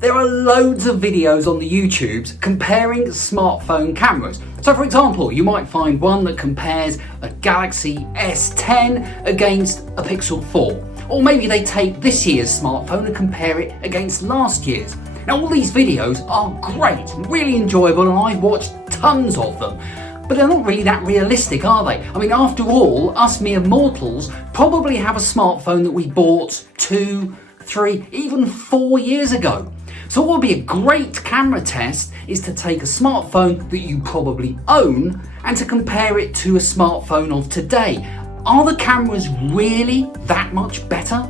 There are loads of videos on the YouTubes comparing smartphone cameras. So for example, you might find one that compares a Galaxy S10 against a Pixel 4. Or maybe they take this year's smartphone and compare it against last year's. Now all these videos are great, really enjoyable, and I've watched tons of them. But they're not really that realistic, are they? I mean, after all, us mere mortals probably have a smartphone that we bought 2, 3, even 4 years ago. So what would be a great camera test is to take a smartphone that you probably own and to compare it to a smartphone of today. Are the cameras really that much better?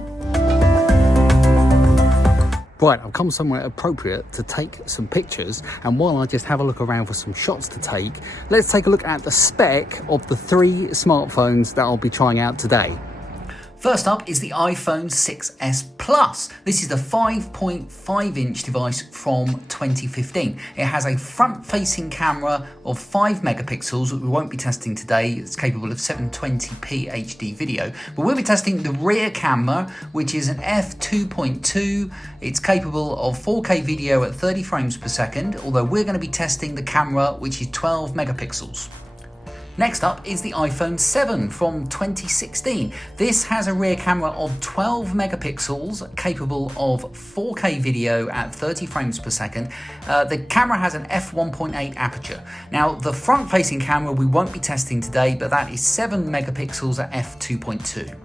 Right, I've come somewhere appropriate to take some pictures, and while I just have a look around for some shots to take, let's take a look at the spec of the 3 smartphones that I'll be trying out today. First up is the iPhone 6s Plus. This is the 5.5-inch device from 2015. It has a front-facing camera of 5 megapixels that we won't be testing today. It's capable of 720p HD video. But we'll be testing the rear camera, which is an f2.2. It's capable of 4K video at 30 frames per second, although we're going to be testing the camera, which is 12 megapixels. Next up is the iPhone 7 from 2016. This has a rear camera of 12 megapixels, capable of 4K video at 30 frames per second. The camera has an f1.8 aperture. Now, the front-facing camera we won't be testing today, but that is 7 megapixels at f2.2.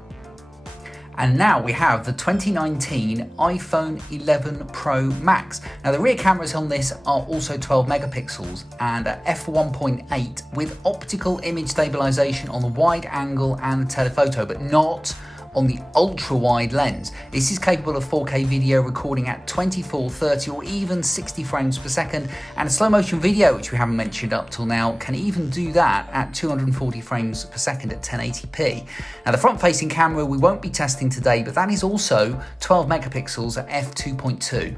And now we have the 2019 iPhone 11 Pro Max. Now the rear cameras on this are also 12 megapixels and f1.8 with optical image stabilization on the wide angle and the telephoto, but not on the ultra-wide lens. This is capable of 4K video recording at 24, 30 or even 60 frames per second, and a slow motion video, which we haven't mentioned up till now, can even do that at 240 frames per second at 1080p. Now the front-facing camera we won't be testing today, but that is also 12 megapixels at f2.2.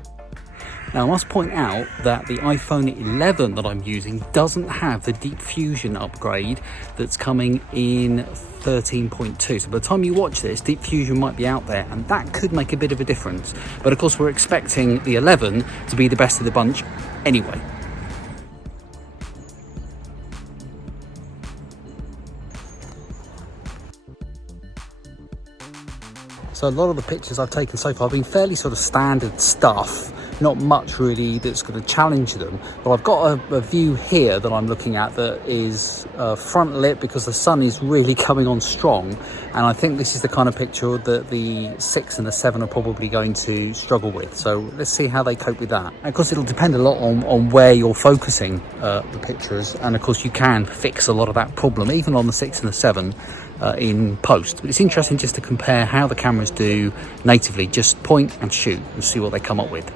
Now I must point out that the iPhone 11 that I'm using doesn't have the Deep Fusion upgrade that's coming in 13.2. So by the time you watch this, Deep Fusion might be out there, and that could make a bit of a difference. But of course we're expecting the 11 to be the best of the bunch anyway. So a lot of the pictures I've taken so far have been fairly sort of standard stuff. Not much really that's going to challenge them, but I've got a view here that I'm looking at that is front lit because the sun is really coming on strong, and I think this is the kind of picture that the 6 and the 7 are probably going to struggle with. So let's see how they cope with that. And of course it'll depend a lot on where you're focusing the pictures, and of course you can fix a lot of that problem even on the 6 and the 7 in post. But it's interesting just to compare how the cameras do natively. Just point and shoot and see what they come up with.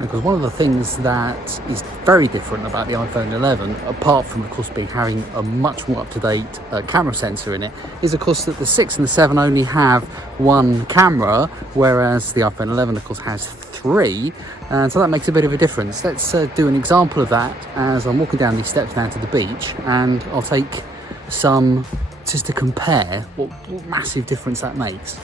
Because one of the things that is very different about the iPhone 11, apart from of course having a much more up-to-date camera sensor in it, is of course that the 6 and the 7 only have one camera, whereas the iPhone 11 of course has 3, and so that makes a bit of a difference. Let's do an example of that as I'm walking down these steps down to the beach, and I'll take some just to compare what massive difference that makes.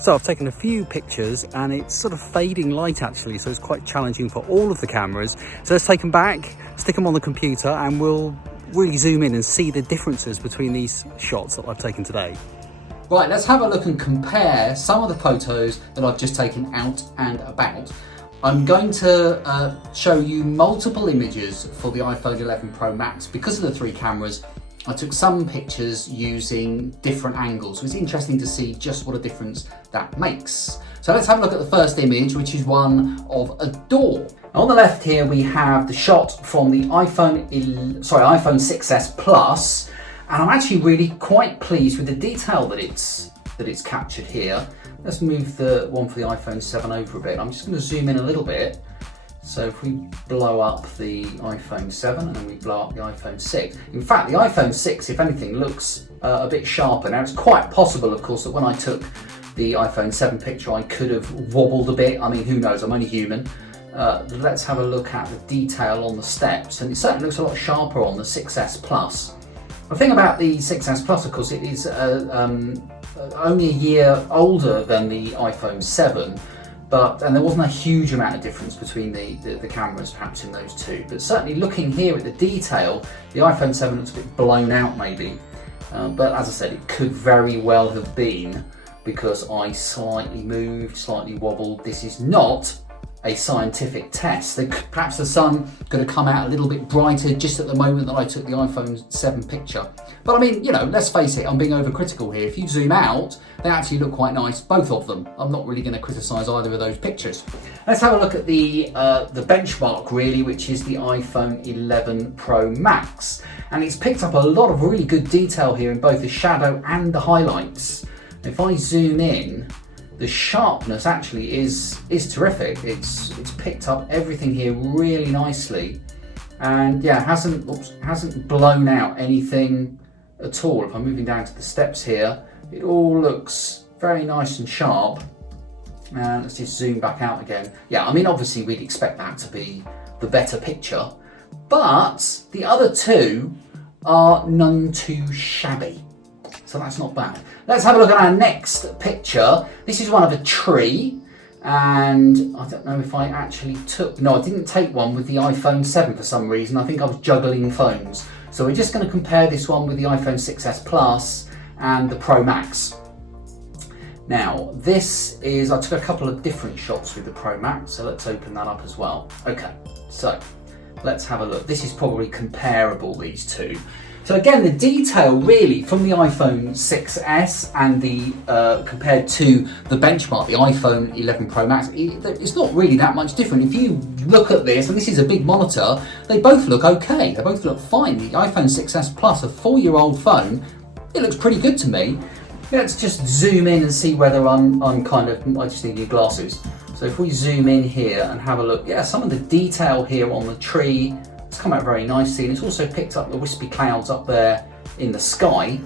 So I've taken a few pictures and it's sort of fading light actually, so it's quite challenging for all of the cameras. So let's take them back, stick them on the computer, and we'll really zoom in and see the differences between these shots that I've taken today. Right, let's have a look and compare some of the photos that I've just taken out and about. I'm going to show you multiple images for the iPhone 11 Pro Max. Because of the 3 cameras, I took some pictures using different angles, so it's interesting to see just what a difference that makes. So let's have a look at the first image, which is one of a door. On the left here we have the shot from the iPhone 6s Plus, and I'm actually really quite pleased with the detail that it's captured here. Let's move the one for the iPhone 7 over a bit. I'm just going to zoom in a little bit. So if we blow up the iPhone 7 and then we blow up the iPhone 6. In fact, the iPhone 6, if anything, looks a bit sharper. Now, it's quite possible, of course, that when I took the iPhone 7 picture, I could have wobbled a bit. I mean, who knows? I'm only human. Let's have a look at the detail on the steps. And it certainly looks a lot sharper on the 6s Plus. The thing about the 6s Plus, of course, it is only a year older than the iPhone 7, and there wasn't a huge amount of difference between the cameras perhaps in those two. But certainly looking here at the detail, the iPhone 7 looks a bit blown out maybe. But as I said, it could very well have been because I slightly moved, slightly wobbled. This is not a scientific test. Perhaps the sun could have come out a little bit brighter just at the moment that I took the iPhone 7 picture. But I mean, you know, let's face it, I'm being overcritical here. If you zoom out, they actually look quite nice, both of them. I'm not really going to criticise either of those pictures. Let's have a look at the benchmark really, which is the iPhone 11 Pro Max. And it's picked up a lot of really good detail here in both the shadow and the highlights. If I zoom in, the sharpness actually is terrific. It's picked up everything here really nicely, and yeah, hasn't blown out anything at all. If I'm moving down to the steps here, it all looks very nice and sharp. And let's just zoom back out again. Yeah, I mean, obviously we'd expect that to be the better picture, but the other two are none too shabby. So that's not bad. Let's have a look at our next picture. This is one of a tree, and I don't know if I actually no, I didn't take one with the iPhone 7 for some reason. I think I was juggling phones. So we're just going to compare this one with the iPhone 6s Plus and the Pro Max. Now, this is, I took a couple of different shots with the Pro Max, so let's open that up as well. Okay, so let's have a look. This is probably comparable, these two. So again, the detail really from the iPhone 6s and the compared to the benchmark, the iPhone 11 Pro Max, it's not really that much different. If you look at this, and this is a big monitor, they both look okay. They both look fine. The iPhone 6s Plus, a 4-year-old phone, it looks pretty good to me. Let's just zoom in and see whether I just need new glasses. So if we zoom in here and have a look, yeah, some of the detail here on the tree, it's come out very nicely, and it's also picked up the wispy clouds up there in the sky.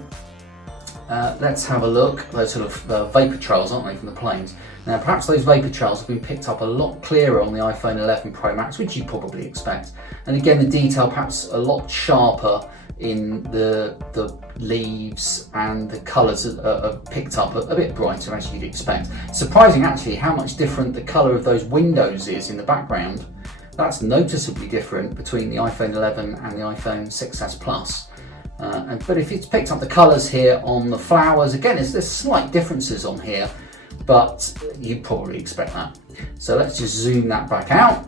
Let's have a look. Those sort of vapor trails, aren't they, from the planes? Now, perhaps those vapor trails have been picked up a lot clearer on the iPhone 11 Pro Max, which you probably expect. And again, the detail perhaps a lot sharper in the leaves, and the colours are picked up a bit brighter, as you'd expect. Surprising, actually, how much different the colour of those windows is in the background. That's noticeably different between the iPhone 11 and the iPhone 6s Plus. But if it's picked up the colours here on the flowers, again, there's slight differences on here, but you'd probably expect that. So let's just zoom that back out.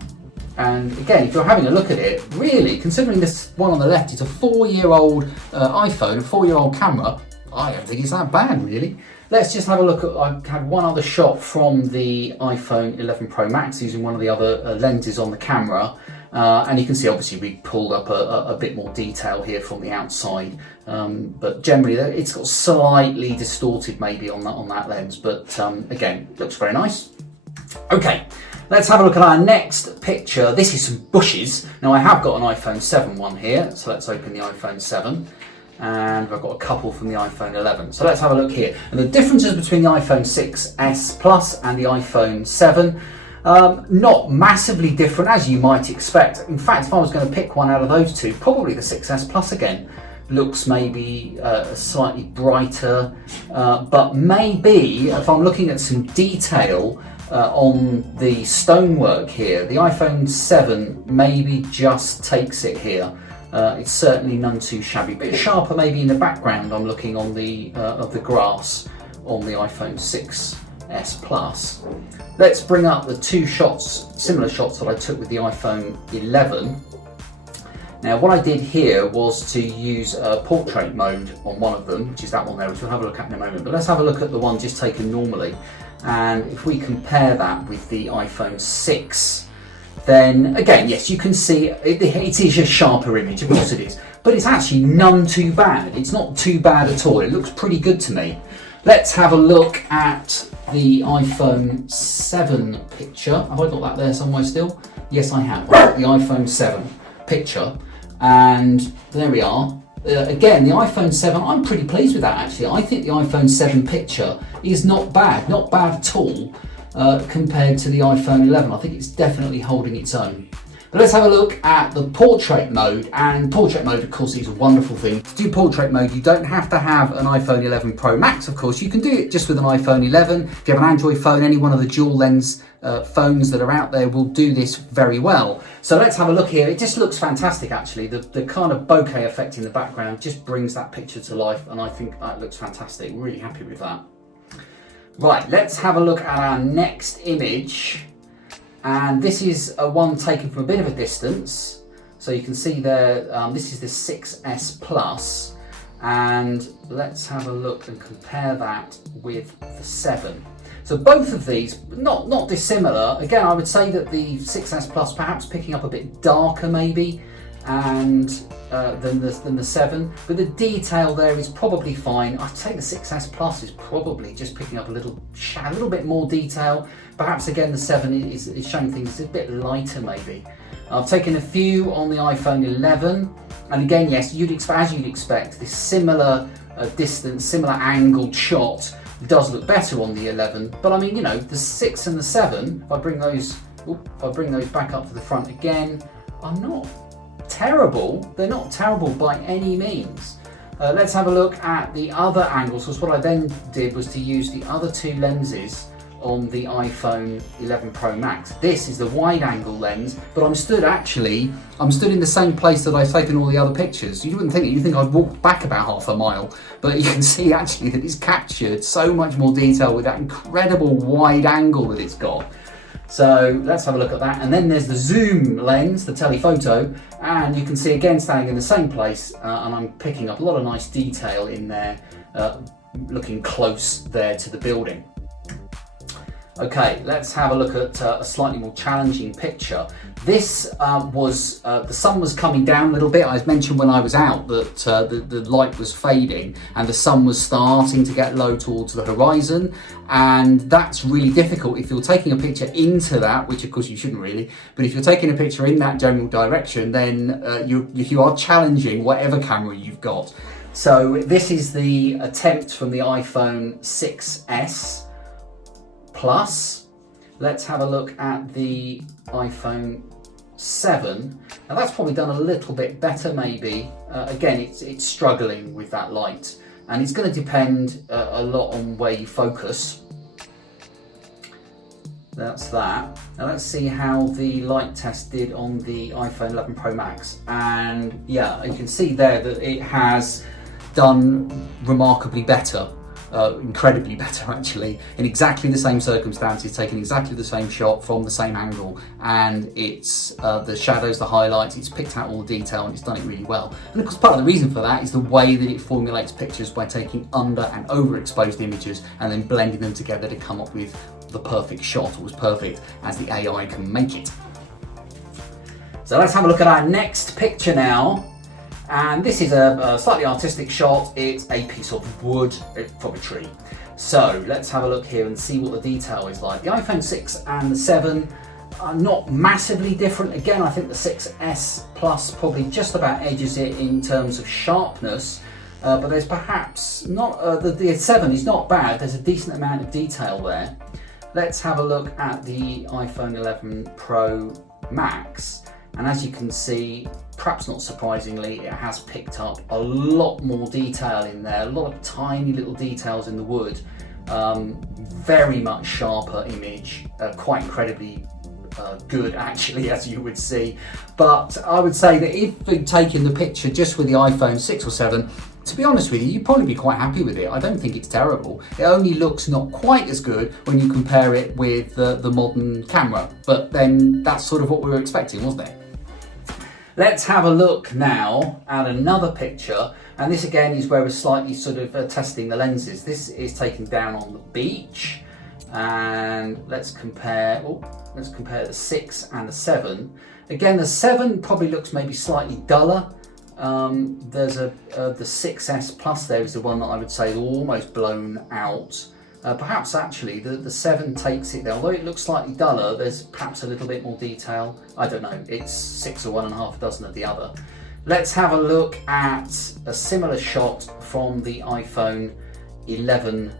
And again, if you're having a look at it, really, considering this one on the left is a 4-year-old iPhone, a 4-year-old camera, I don't think it's that bad, really. Let's just have a look at, I had one other shot from the iPhone 11 Pro Max using one of the other lenses on the camera. And you can see, obviously, we pulled up a bit more detail here from the outside. But generally, it's got slightly distorted maybe on that lens. But again, looks very nice. Okay, let's have a look at our next picture. This is some bushes. Now, I have got an iPhone 7 one here. So let's open the iPhone 7. And I've got a couple from the iPhone 11. So let's have a look here. And the differences between the iPhone 6s Plus and the iPhone 7, not massively different as you might expect. In fact, if I was going to pick one out of those two, probably the 6s Plus again. Looks maybe slightly brighter, but maybe if I'm looking at some detail on the stonework here, the iPhone 7 maybe just takes it here. It's certainly none too shabby. A bit sharper maybe in the background. I'm looking on the of the grass on the iPhone 6s Plus. Let's bring up the two shots, similar shots that I took with the iPhone 11. Now, what I did here was to use portrait mode on one of them, which is that one there, which we'll have a look at in a moment. But let's have a look at the one just taken normally. And if we compare that with the iPhone 6, then again, yes, you can see it is a sharper image, of course it is, but it's actually none too bad. It's not too bad at all. It looks pretty good to me. Let's have a look at the iPhone 7 picture. Have I got that there somewhere still? Yes, I have. I've got the iPhone 7 picture, and there we are. Again, the iPhone 7, I'm pretty pleased with that actually. I think the iPhone 7 picture is not bad at all. Compared to the iPhone 11. I think it's definitely holding its own. But let's have a look at the portrait mode, and portrait mode of course is a wonderful thing. To do portrait mode you don't have to have an iPhone 11 Pro Max, of course. You can do it just with an iPhone 11. If you have an Android phone, any one of the dual lens phones that are out there will do this very well. So let's have a look here. It just looks fantastic actually. The kind of bokeh effect in the background just brings that picture to life, and I think that looks fantastic. Really happy with that. Right, let's have a look at our next image. And this is one taken from a bit of a distance. So you can see there, this is the 6S Plus. And let's have a look and compare that with the 7. So both of these, not dissimilar. Again, I would say that the 6S Plus perhaps picking up a bit darker maybe and than the 7, but the detail there is probably fine. I'd say the 6S Plus is probably just picking up a little bit more detail. Perhaps again the 7 is showing things a bit lighter maybe. I've taken a few on the iPhone 11, and again, yes, as you'd expect, this similar distance, similar angled shot does look better on the 11. But I mean, you know, the 6 and the 7, if I bring those back up to the front again, are not terrible. They're not terrible by any means. Let's have a look at the other angles, because what I then did was to use the other two lenses on the iPhone 11 Pro Max. This is the wide angle lens, but I'm stood in the same place that I've taken all the other pictures. You wouldn't think it, you think I'd walked back about half a mile, but you can see actually that it's captured so much more detail with that incredible wide angle that it's got. So let's have a look at that. And then there's the zoom lens, the telephoto, and you can see again standing in the same place, and I'm picking up a lot of nice detail in there, looking close there to the building. Okay, let's have a look at a slightly more challenging picture. This was, the sun was coming down a little bit. I mentioned when I was out that the light was fading and the sun was starting to get low towards the horizon. And that's really difficult if you're taking a picture into that, which of course you shouldn't really, but if you're taking a picture in that general direction, then you are challenging whatever camera you've got. So this is the attempt from the iPhone 6S Plus. Let's have a look at the iPhone 7. Now that's probably done a little bit better maybe. Again, it's struggling with that light, and it's going to depend a lot on where you focus. That's that. Now let's see how the light test did on the iPhone 11 Pro Max. And yeah, you can see there that it has done remarkably better. Incredibly better actually, in exactly the same circumstances, taking exactly the same shot from the same angle, and it's the shadows, the highlights, it's picked out all the detail and it's done it really well. And of course part of the reason for that is the way that it formulates pictures by taking under and overexposed images and then blending them together to come up with the perfect shot, or as perfect as the AI can make it. So let's have a look at our next picture now. And this is a slightly artistic shot. It's a piece of wood from a tree. So let's have a look here and see what the detail is like. The iPhone 6 and the 7 are not massively different. Again, I think the 6S Plus probably just about edges it in terms of sharpness, but there's perhaps not, the 7 is not bad. There's a decent amount of detail there. Let's have a look at the iPhone 11 Pro Max. And as you can see, perhaps not surprisingly, it has picked up a lot more detail in there, a lot of tiny little details in the wood, very much sharper image, quite incredibly good actually, as you would see. But I would say that if you'd taken the picture just with the iPhone 6 or 7, to be honest with you, you'd probably be quite happy with it. I don't think it's terrible. It only looks not quite as good when you compare it with the modern camera, but then that's sort of what we were expecting, wasn't it? Let's have a look now at another picture, and this again is where we're slightly sort of testing the lenses. This is taken down on the beach, and let's compare the 6 and the 7. Again, the 7 probably looks maybe slightly duller. There's the 6S Plus there is the one that I would say is almost blown out. Perhaps actually the 7 takes it there, although it looks slightly duller, there's perhaps a little bit more detail. I don't know, it's 6 or 1.5 dozen of the other. Let's have a look at a similar shot from the iPhone 11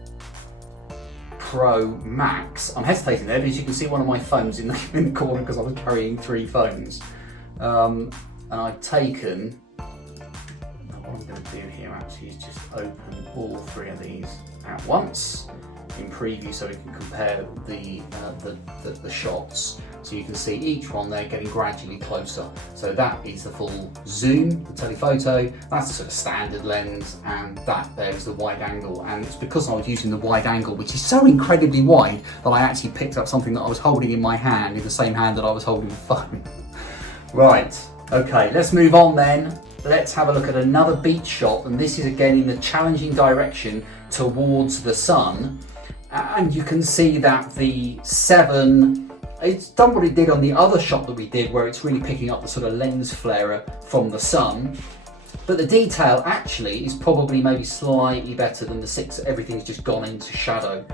Pro Max. I'm hesitating there because you can see one of my phones in the corner because I was carrying 3 phones. And I've taken, what I'm going to do here actually is just open all three of these at once in preview so we can compare the shots. So you can see each one there getting gradually closer. So that is the full zoom, the telephoto, that's the sort of standard lens, and that there's the wide angle. And it's because I was using the wide angle, which is so incredibly wide, that I actually picked up something that I was holding in my hand, in the same hand that I was holding the phone. Right, okay, let's move on then. Let's have a look at another beach shot, and this is again in the challenging direction towards the sun. And you can see that the 7, it's done what it did on the other shot that we did, where it's really picking up the sort of lens flare from the sun. But the detail actually is probably maybe slightly better than the 6. Everything's just gone into shadow.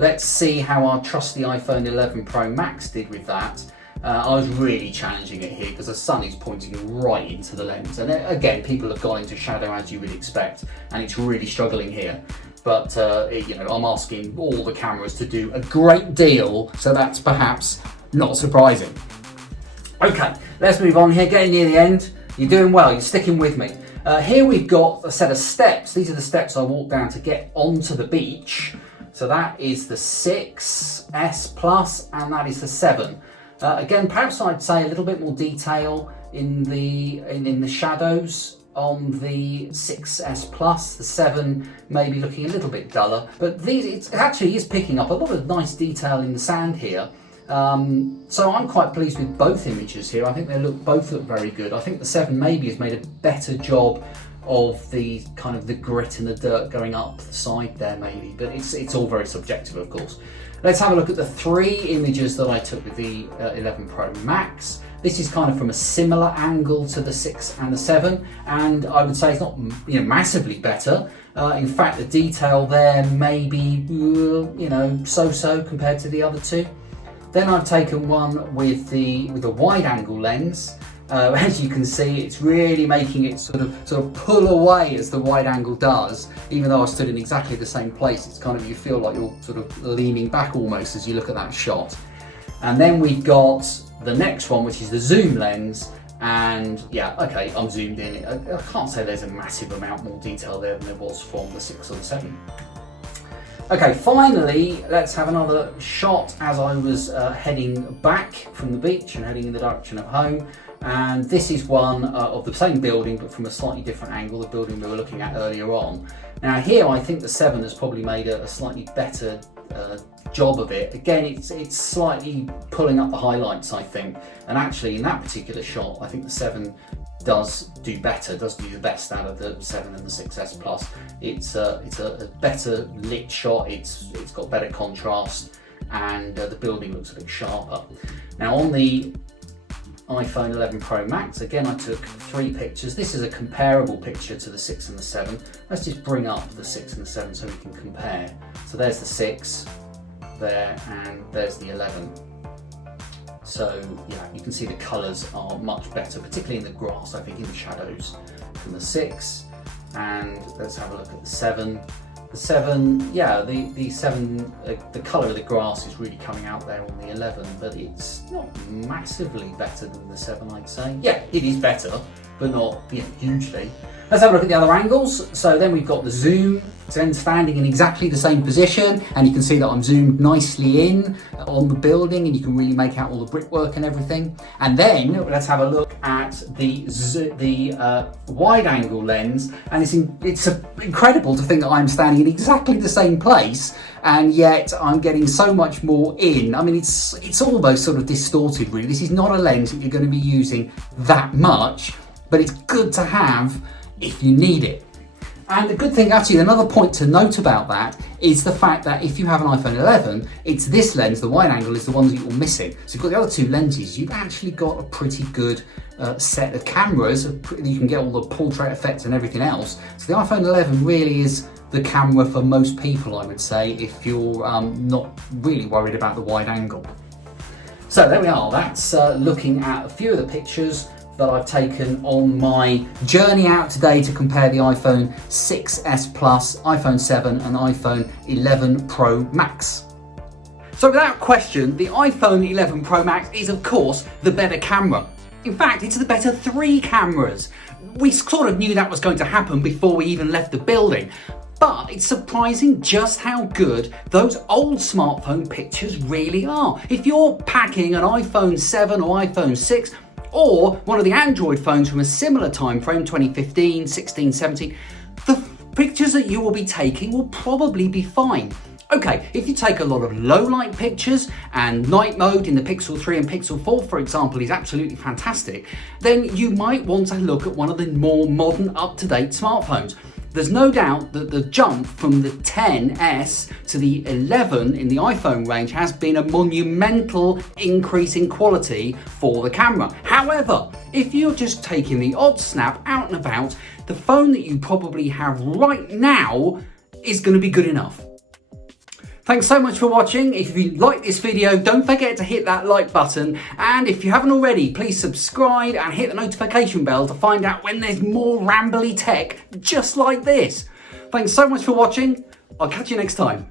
Let's see how our trusty iPhone 11 Pro Max did with that. I was really challenging it here because the sun is pointing right into the lens. And again, people have gone into shadow as you would expect, and it's really struggling here. But you know, I'm asking all the cameras to do a great deal, so that's perhaps not surprising. Okay, let's move on here, getting near the end. You're doing well, you're sticking with me. Here we've got a set of steps. These are the steps I walked down to get onto the beach. So that is the 6S Plus, and that is the 7. Again, perhaps I'd say a little bit more detail in the shadows on the 6S Plus. The 7 may be looking a little bit duller, but it actually is picking up a lot of nice detail in the sand here. So I'm quite pleased with both images here. I think they both look very good. I think the 7 maybe has made a better job of the kind of the grit and the dirt going up the side there maybe, but it's all very subjective, of course. Let's have a look at the 3 images that I took with the 11 Pro Max. This is kind of from a similar angle to the 6 and the 7, and I would say it's not massively better. In fact, the detail there may be so-so compared to the other 2. Then I've taken one with the wide angle lens. As you can see, it's really making it sort of pull away as the wide angle does. Even though I stood in exactly the same place, it's kind of, you feel like you're sort of leaning back almost as you look at that shot. And then we've got the next one, which is the zoom lens. And yeah, okay, I'm zoomed in. I can't say there's a massive amount more detail there than there was from the 6 or the 7. Okay, finally, let's have another shot as I was heading back from the beach and heading in the direction of home. And this is one of the same building, but from a slightly different angle, the building we were looking at earlier on. Now here, I think the 7 has probably made a slightly better job of it. Again, it's slightly pulling up the highlights, I think. And actually, in that particular shot, I think the 7 does do better, does do the best out of the 7 and the 6S Plus. It's a better lit shot, it's got better contrast, and the building looks a bit sharper. Now on the iPhone 11 Pro Max, again I took 3 pictures. This is a comparable picture to the 6 and the 7. Let's just bring up the 6 and the 7 so we can compare. So there's the 6 there, and there's the 11. So yeah, you can see the colours are much better, particularly in the grass, I think, in the shadows, than the 6. And let's have a look at the 7. The 7, yeah, the 7, the colour of the grass is really coming out there on the 11, but it's not massively better than the 7, I'd say. Yeah, it is better, but not hugely. Let's have a look at the other angles. So then we've got the zoom, then standing in exactly the same position, and you can see that I'm zoomed nicely in on the building, and you can really make out all the brickwork and everything. And then let's have a look at the wide angle lens, and it's incredible to think that I'm standing in exactly the same place, and yet I'm getting so much more in. I mean, it's almost sort of distorted, really. This is not a lens that you're going to be using that much, but it's good to have if you need it. And the good thing, actually, another point to note about that is the fact that if you have an iPhone 11, it's this lens, the wide angle, is the ones that you're missing. So you've got the other 2 lenses, you've actually got a pretty good set of cameras. You can get all the portrait effects and everything else. So the iPhone 11 really is the camera for most people, I would say, if you're not really worried about the wide angle. So there we are, that's looking at a few of the pictures that I've taken on my journey out today to compare the iPhone 6S Plus, iPhone 7 and iPhone 11 Pro Max. So without question, the iPhone 11 Pro Max is of course the better camera. In fact, it's the better 3 cameras. We sort of knew that was going to happen before we even left the building. But it's surprising just how good those old smartphone pictures really are. If you're packing an iPhone 7 or iPhone 6, or one of the Android phones from a similar time frame, 2015, 16, 17, the pictures that you will be taking will probably be fine. Okay, if you take a lot of low light pictures and night mode in the Pixel 3 and Pixel 4, for example, is absolutely fantastic, then you might want to look at one of the more modern, up-to-date smartphones. There's no doubt that the jump from the 10S to the 11 in the iPhone range has been a monumental increase in quality for the camera. However, if you're just taking the odd snap out and about, the phone that you probably have right now is going to be good enough. Thanks so much for watching. If you like this video, don't forget to hit that like button. And if you haven't already, please subscribe and hit the notification bell to find out when there's more rambly tech just like this. Thanks so much for watching. I'll catch you next time.